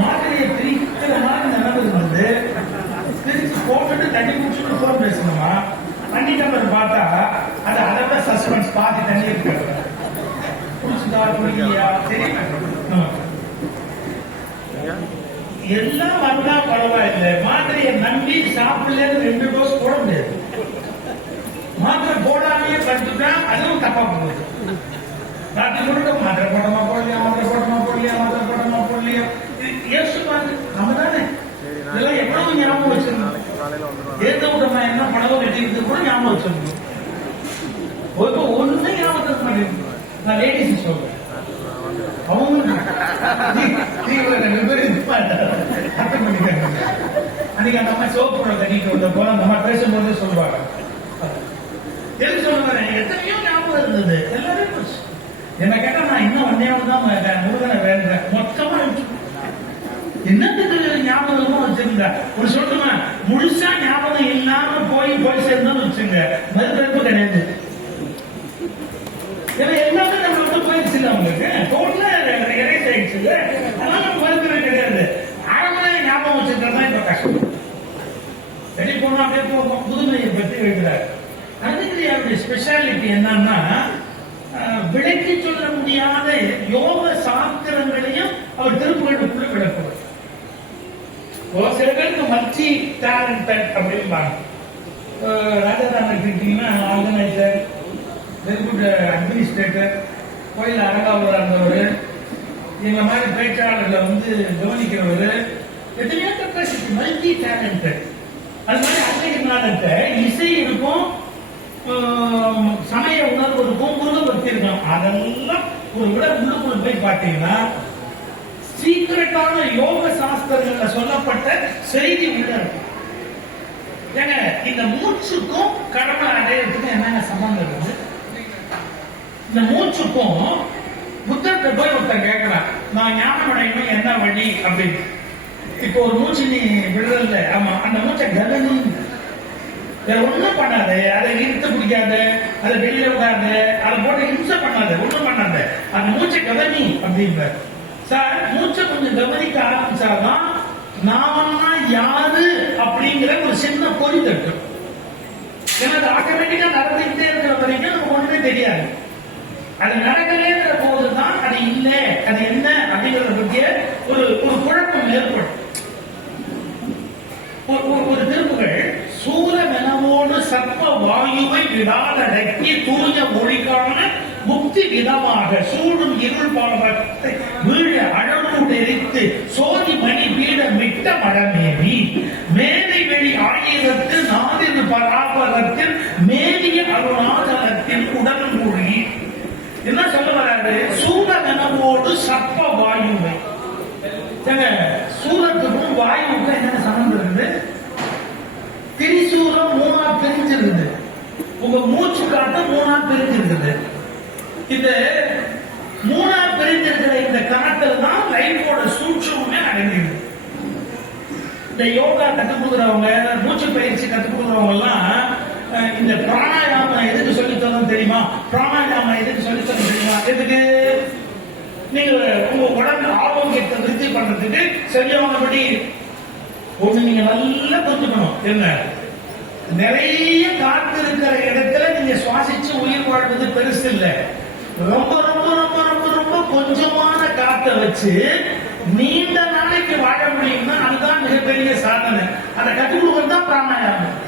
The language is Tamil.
மாத்திரையை பிரிக்கிற மாதிரி நடந்தது வந்து பிரிச்சு போட்டுட்டு தண்ணி குடிச்சுட்டு போன் பேசணுமா தண்ணி டம்ளர் பார்த்தா அது அதை விட சஸ்பென்ஸ் பாதி தண்ணி இருக்காது. குடிச்சுதா குடிக்கலையா தெரியல. எல்லாம் வந்தா பரவாயில்லை, மாத்திரையை நம்பி சாப்பிடலன்னு 2 டோஸ் போட முடியாது. மாத்திரை போடாமையே படுத்துட்டா அதுவும் தப்பா போகுது. ராத்திரி கூட மாத்திரை போடமா போடலையா, மாத்திரை போடமா போடலையா, மாத்திரை போடமா போடலையா யோசிச்சு பாருங்க. நம்ம தானே இதெல்லாம் எவ்வளவு ஞாபகம் வச்சிருந்தோம். ஏத்த விட்டமா என்ன பணம் கட்டிருக்கு கூட ஞாபகம் வச்சிருந்தோம். ஒண்ணு ஞாபகம் இருக்க மாட்டேங்குது. நான் லேடிஸ் சொல்றேன், அவங்க அன்னைக்கு அந்த அம்மா சோப்பு கூட கட்டிட்டு வந்தப்போ அந்த அம்மா பேசும்போது சொல்லுவாங்க, எது சொல்லுவாங்க, எத்தனையோ ஞாபகம் இருந்தது எல்லாரும் போச்சு. என்ன கேட்டா நான் இன்னும் ஒன்னையாவது தான் முருகனை வேண்டேன். மொத்தமா என்னத்துக்கு ஞாபகமா வச்சிருந்த ஒரு சொல்லுமா முழுசா ஞாபகம் இல்லாம போய் சேர்ந்தோம்னு வச்சுங்க மறுபிறப்பு கிடையாது. ஏன்னா எல்லாமே நம்ம வந்து போயிடுச்சு இல்லை, அவங்களுக்கு டோட்டலா இறைஸ் ஆயிடுச்சு இல்லை, அதனால நம்ம மறுபிறப்பு கிடையாது. ஆழமான ஞாபகம் வச்சிருக்கிறதா இப்ப கஷ்டம். வெளி போனா அப்படியே போகும். புதுமையை பற்றி எழுதுறாரு. அருணகிரியாருடைய ஸ்பெஷாலிட்டி என்னன்னா விளக்கி சொல்ல முடியாத யோக சாஸ்திரங்களையும் அவர் திருப்புகளுக்குள்ள விளக்குவார். சில பேருக்கு மல்டி டேலண்டட் அப்படின்பாங்க. ராஜாராமன் எடுத்துக்கிட்டீங்கன்னா ஆர்கனைசர், வெரி குட் அட்மினிஸ்ட்ரேட்டர், கோயில் அழகாவூர் இருந்தவர், இந்த மாதிரி பேச்சாளர்களை வந்து கவனிக்கிறவர், எத்தனையோ கெப்பாசிட்டி மல்டி டேலண்டட். அது மாதிரி அன்னைக்கு இசை இருக்கும், சமய உணர்வு இருக்கும், முருக பக்தி இருக்கும். அதெல்லாம் ஒரு விட உள்ளுக்குள்ள போய் பார்த்தீங்கன்னா சீக்கிரட்டான யோக சாஸ்திரங்கள்ல சொல்லப்பட்ட செய்தி உள்ள இருக்கும். ஏங்க இந்த மூச்சுக்கும் கடமை அடையிறதுக்கும் என்னென்ன சம்பந்தம் இருக்கு? இந்த மூச்சுக்கும் புத்தர்கிட்ட போய் ஒருத்தர் கேட்கிறான், நான் ஞானம் அடையணும் என்ன வழி அப்படின்னு. இப்போ ஒரு மூச்சு நீ விடுறதில்ல, ஆமா அந்த மூச்சை கவனி, வேற ஒண்ணும் பண்ணாது, அதை இழுத்து பிடிக்காது, அதை வெளியில விடாது, அதை போட்டு ஹிம்சை பண்ணாது, ஒண்ணும் பண்ணாது, அந்த மூச்சை கவனி அப்படின்ற. சார் மூச்சை கொஞ்சம் கவனிக்க ஆரம்பிச்சாதான் நாமன்னா யாரு அப்படிங்கிற ஒரு சின்ன பொறி தட்டும். ஏன்னா அது ஆட்டோமேட்டிக்கா நடந்துகிட்டே இருக்கிற வரைக்கும் நமக்கு ஒண்ணுமே தெரியாது. அது நடக்கலேங்கிற போதுதான் அது இல்லை, அது என்ன அப்படிங்கறத பற்றிய ஒரு குழப்பம் ஏற்படும். ஒரு திருப்புகள் சூரமெனவோடு சர்ப்ப வாயுவை விடாதடக்கி தூய மொழிக்கான முக்தி விதமாக சூடும் இருள் பாவத்தை வீழ அழகு எரித்து சோதி மணி பீட மிட்ட மழமேவி மேலை வெளி ஆயிரத்து நாதிரு பராபரத்தில் மேலிய அருணாதலத்தில் உடல் மொழி. என்ன சொல்ல வராது? சூரமெனவோடு சர்ப்ப வாயுவை. சூரத்துக்கும் வாயுவுக்கும் என்ன சம்பந்தம் இருக்குது? திரிசூலம் 3 பிரிஞ்சிருக்குது, உங்க மூச்சு காட்டு 3 பிரிஞ்சிருக்குது. இந்த 3 பிரிஞ்சிருக்கிற இந்த காட்டில் தான் லைஃபோட சூட்சமே அடங்கிடுது. இந்த யோகா கற்றுக் கொடுக்குறவங்க, மூச்சு பயிற்சி கற்றுக் கொடுக்குறவங்க எல்லாம் இந்த பிராணாயாமம் எதுக்கு சொல்லித்தரணும் தெரியுமா? பிராணாயாமம் எதுக்கு சொல்லித்தரணும் தெரியுமா? எதுக்கு? நீங்க உங்க உடம்பு ஆரோக்கியத்தை விருத்தி பண்றதுக்கு சரியானபடி ஒண்ணு நீங்க நல்லா புரிஞ்சுக்கணும். என்ன நிறைய காற்று இருக்கிற இடத்துல நீங்க சுவாசிச்சு உயிர் வாழ்வது பெருசு இல்ல. ரொம்ப ரொம்ப ரொம்ப ரொம்ப ரொம்ப கொஞ்சமான காற்றை வச்சு நீண்ட நாளைக்கு வாழ முடியும்னா அதுதான் மிகப்பெரிய சாதனை. அதை கற்றுக் கொடுக்கறது தான் பிராணாயாமம்.